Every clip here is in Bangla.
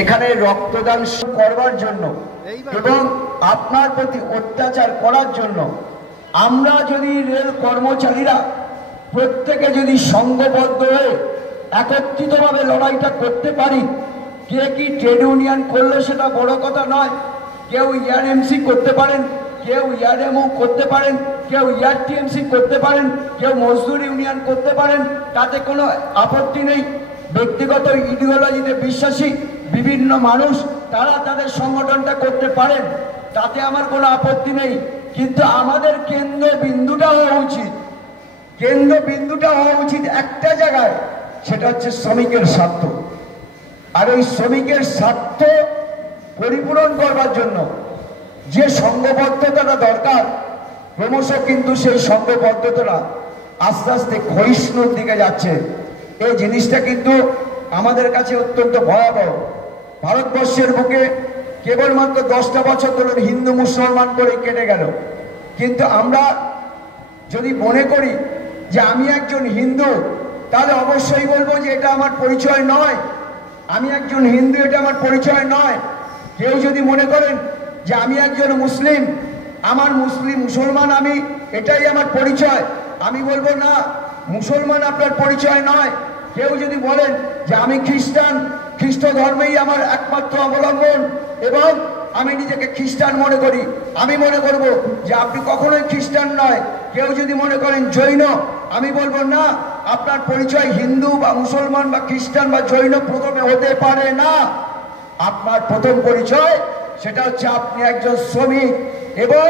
এখানে রক্তদান করবার জন্য এবং আপনার প্রতি অত্যাচার করার জন্য আমরা যদি রেল কর্মচারীরা প্রত্যেকে যদি সংঘবদ্ধ হয়ে একত্রিতভাবে লড়াইটা করতে পারি, কে কি ট্রেড ইউনিয়ন করলে সেটা বড় কথা নয়। কেউ ইয়ারএমসি করতে পারেন, কেউ ইয়ারএমও করতে পারেন, কেউ ইয়ারটিএমসি করতে পারেন, কেউ মজদুর ইউনিয়ন করতে পারেন, তাতে কোনো আপত্তি নেই। ব্যক্তিগত ইডিওলজিতে বিশ্বাসী বিভিন্ন মানুষ তারা তাদের সংগঠনটা করতে পারেন, তাতে আমার কোনো আপত্তি নেই। কিন্তু আমাদের কেন্দ্রবিন্দুটা হওয়া উচিত, কেন্দ্রবিন্দুটা হওয়া উচিত একটা জায়গায়, সেটা হচ্ছে শ্রমিকের স্বার্থ। আর ওই শ্রমিকের স্বার্থ পরিপূরণ করবার জন্য যে সংঘবদ্ধতাটা দরকার, ক্রমশ কিন্তু সেই সংঘবদ্ধতাটা আস্তে আস্তে ক্ষয়িষ্ণুর দিকে যাচ্ছে। এই জিনিসটা কিন্তু আমাদের কাছে অত্যন্ত ভয়াবহ। ভারতবর্ষের বুকে কেবলমাত্র 10টা বছর ধরে হিন্দু মুসলমান করে কেটে গেল, কিন্তু আমরা যদি মনে করি যে আমি একজন হিন্দু, তাহলে অবশ্যই বলবো যে এটা আমার পরিচয় নয়। আমি একজন হিন্দু, এটা আমার পরিচয় নয়। কেউ যদি মনে করেন যে আমি একজন মুসলিম, আমার মুসলমান আমি, এটাই আমার পরিচয়, আমি বলবো না, মুসলমান আপনার পরিচয় নয়। কেউ যদি বলেন যে আমি খ্রিস্টান, খ্রিস্ট ধর্মেই আমার একমাত্র অবলম্বন এবং আমি নিজেকে খ্রিস্টান মনে করি, আমি মনে করব যে আপনি কখনোই খ্রিস্টান নয়। কেউ যদি মনে করেন জৈন, আমি বলবো না, আপনার পরিচয় হিন্দু বা মুসলমান বা খ্রিস্টান বা জৈন প্রথমে হতে পারে না। আপনার প্রথম পরিচয় সেটা হচ্ছে আপনি একজন শ্রমিক এবং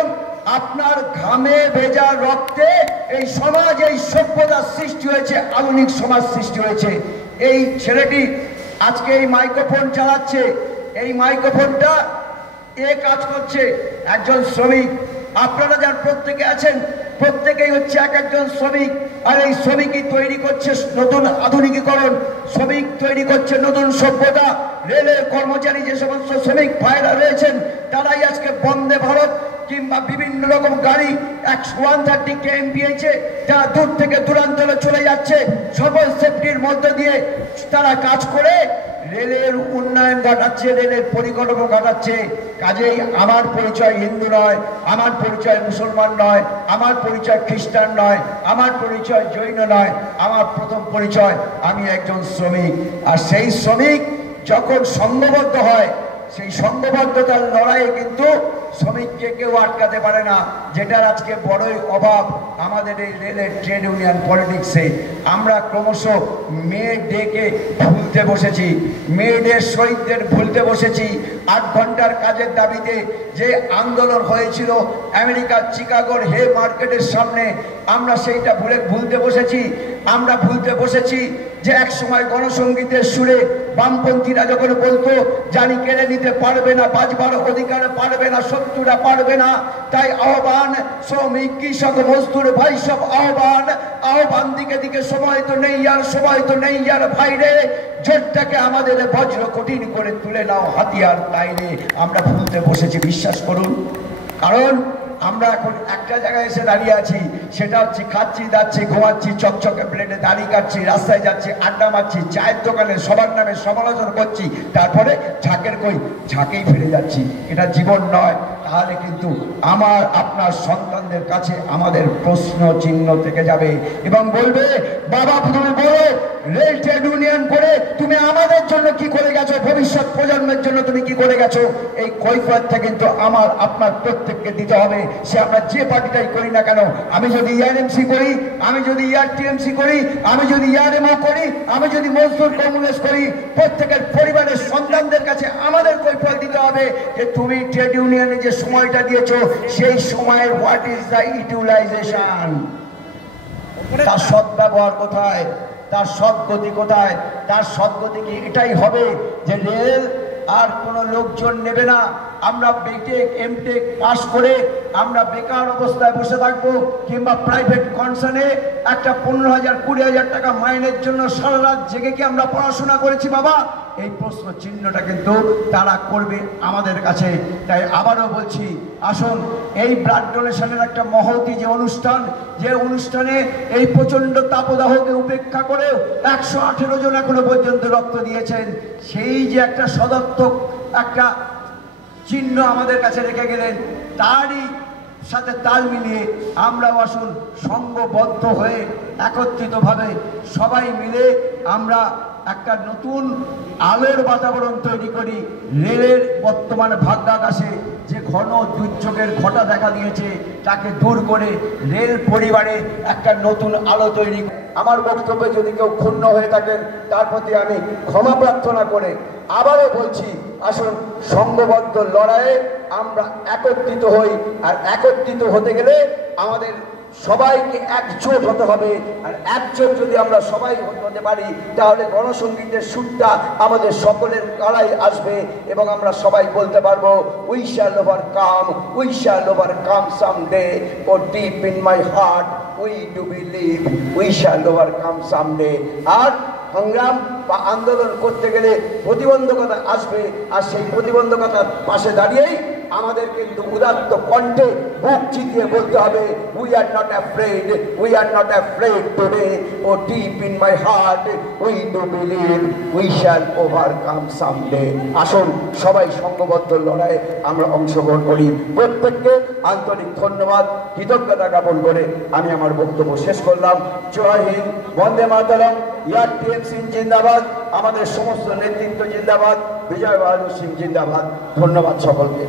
আপনার ঘামে ভেজা রক্তে এই সমাজ, এই সভ্যতার সৃষ্টি হয়েছে, আধুনিক সমাজ সৃষ্টি হয়েছে। এই ছেলেটি আজকে এই মাইক্রোফোন চালাচ্ছে, এই মাইক্রোফোনটা কাজ করছে একজন শ্রমিক। আপনারা যার প্রত্যেকে আছেন প্রত্যেকেই হচ্ছে এক একজন শ্রমিক। আর এই শ্রমিকই তৈরি করছে নতুন আধুনিকীকরণ, শ্রমিক তৈরি করছে নতুন সভ্যতা। রেলের কর্মচারী যে সমস্ত শ্রমিক ভাইরা রয়েছেন, তারাই আজকে বন্দে ভারত কিংবা বিভিন্ন রকম গাড়ি 130 kmph যারা দূর থেকে দূরান্তরে চলে যাচ্ছে, সকল সেফটির মধ্য দিয়ে তারা কাজ করে রেলের উন্নয়ন ঘটাচ্ছে, রেলের পরিকল্পনা ঘটাচ্ছে। কাজেই আমার পরিচয় হিন্দু নয়, আমার পরিচয় মুসলমান নয়, আমার পরিচয় খ্রিস্টান নয়, আমার পরিচয় জৈন নয়, আমার প্রথম পরিচয় আমি একজন শ্রমিক। আর সেই শ্রমিক যখন সংঘবদ্ধ হয়, সেই সংঘবদ্ধতার লড়াইয়ে কিন্তু শ্রমিককে কেউ আটকাতে পারে না, যেটার আজকে বড়ই অভাব আমাদের এই রেলের ট্রেড ইউনিয়ন পলিটিক্সে। আমরা ক্রমশ মে ডেকে ভুলতে বসেছি, মে ডে শহীদদের ভুলতে বসেছি। 8 ঘন্টার কাজের দাবিতে যে আন্দোলন হয়েছিল আমেরিকার চিকাগোর হে মার্কেটের সামনে, আমরা সেইটা ভুলতে বসেছি। আমরা ভুলতে বসেছি যে এক সময় গণসঙ্গীতের সুরে বামপন্থীরা যখন বলতো জানি কেড়ে নিতে পারবে না, বাঁচবার অধিকারে পারবে না, শত্রুরা পারবে না, তাই আহ্বান শ্রমিক কৃষক মজদুর ভাই সব আহ্বান, আহ্বান দিকে দিকে সময় তো নেই আর, সময় তো নেই আর ভাইরে, জোরটাকে আমাদের বজ্র কঠিন করে তুলে নাও হাতিয়ার তাইরে। আমরা ভুলতে বসেছি, বিশ্বাস করুন। কারণ আমরা এখন একটা জায়গায় এসে দাঁড়িয়ে আছি, সেটা হচ্ছে খাচ্ছি, দাচ্ছি, ঘুমাচ্ছি, চকচকে প্লেটে দাড়ি কাটছি, রাস্তায় যাচ্ছি, আড্ডা মারছি, চায়ের দোকানে সবার নামে সমালোচনা করছি, তারপরে ঝাঁকের কই ঝাঁকেই ফিরে যাচ্ছি। এটা জীবন নয়। তাহলে কিন্তু আমার আপনার সন্তানদের কাছে আমাদের প্রশ্ন চিহ্ন থেকে যাবে এবং বলবে, বাবা তুমি বলো রেল ট্রেড ইউনিয়ন করে তুমি আমাদের জন্য কি করে গেছো, ভবিষ্যৎ প্রজন্মের জন্য তুমি কি করে গেছো। এই কৈফিয়তটা কিন্তু আমার আপনার প্রত্যেককে দিতে হবে, সে আমরা যে পার্টিটাই করি না কেন। আমি যদি ইয়ারএমসি করি, আমি যদি ইয়ারটিএমসি করি, আমি যদি ইয়ারএমও করি, আমি যদি মজদুর কমিউনিস্ট করি, প্রত্যেকের পরিবারের সন্তানদের কাছে আমাদের কৈফিয়ত দিতে হবে যে তুমি ট্রেড ইউনিয়নে যে সময়টা দিয়েছো, সেই সময়ের হোয়াট ইজ দ্য ইউটিলাইজেশন, তার সদ্ব্যবহার কোথায়, তার সদ্গতি কোথায়। তার সদ্গতি কি এটাই হবে যে রেল আর কোনো লোকজন নেবে না, আমরা বিটেক এমটেক পাস করে আমরা বেকার অবস্থায় বসে থাকবো, কিংবা প্রাইভেট কনসার্নে একটা 15,000 20,000 টাকা মাইনের জন্য সারা রাত জেগে কি আমরা পড়াশোনা করেছি? বাবা এই প্রশ্ন চিহ্নটা কিন্তু তারা করবে আমাদের কাছে। তাই আবারও বলছি, আসুন এই ব্লাড ডোনেশনের একটা মহতি যে অনুষ্ঠানে এই প্রচণ্ড তাপদাহকে উপেক্ষা করেও 118 জন এখনো পর্যন্ত রক্ত দিয়েছেন, সেই যে একটা সদর্থক একটা চিহ্ন আমাদের কাছে রেখে গেলেন, তারই সাথে তাল মিলিয়ে আমরাও আসুন সংঘবদ্ধ হয়ে একত্রিতভাবে সবাই মিলে আমরা একটা নতুন আলোর বাতাবরণ তৈরি করি। রেলের বর্তমান ভাগ্যাকাশে যে ঘন দুর্যোগের ঘটা দেখা দিয়েছে তাকে দূর করে রেল পরিবারে একটা নতুন আলো তৈরি। আমার বক্তব্যে যদি কেউ ক্ষুণ্ণ হয়ে থাকেন তার প্রতি আমি ক্ষমা প্রার্থনা করে আবারও বলছি, আসুন সংঘবদ্ধ লড়াইয়ে আমরা একত্রিত হই। আর একত্রিত হতে গেলে আমাদের সবাইকে একজোট হতে হবে। আর একজোট যদি আমরা সবাই হতে পারি তাহলে গণসংগীতের সুরটা আমাদের সকলের গলায় আসবে এবং আমরা সবাই বলতে পারবো, we shall overcome, we shall overcome someday, oh deep in my heart we do believe we shall overcome someday. আর সংগ্রাম বা আন্দোলন করতে গেলে প্রতিবন্ধকতা আসবে, আর সেই প্রতিবন্ধকতার পাশে দাঁড়িয়েই আমাদের কিন্তু উদাত্ত কণ্ঠে বুক চিতিয়ে বলতে হবে, we are not afraid, we are not afraid today, oh deep in my heart we do believe we shall overcome someday. আসুন সবাই সংঘবদ্ধ লড়াইয়ে আমরা অংশগ্রহণ করি। প্রত্যেককে আন্তরিক ধন্যবাদ, কৃতজ্ঞতা জ্ঞাপন করে আমি আমার বক্তব্য শেষ করলাম। জয় হিন্দ, বন্দে মাতরম, ইয়ার টিএমসি জিন্দাবাদ, আমাদের সমস্ত নেতৃত্ব জিন্দাবাদ, বিজয় বাহাদুর সিং জিন্দাবাদ। ধন্যবাদ সকলকে।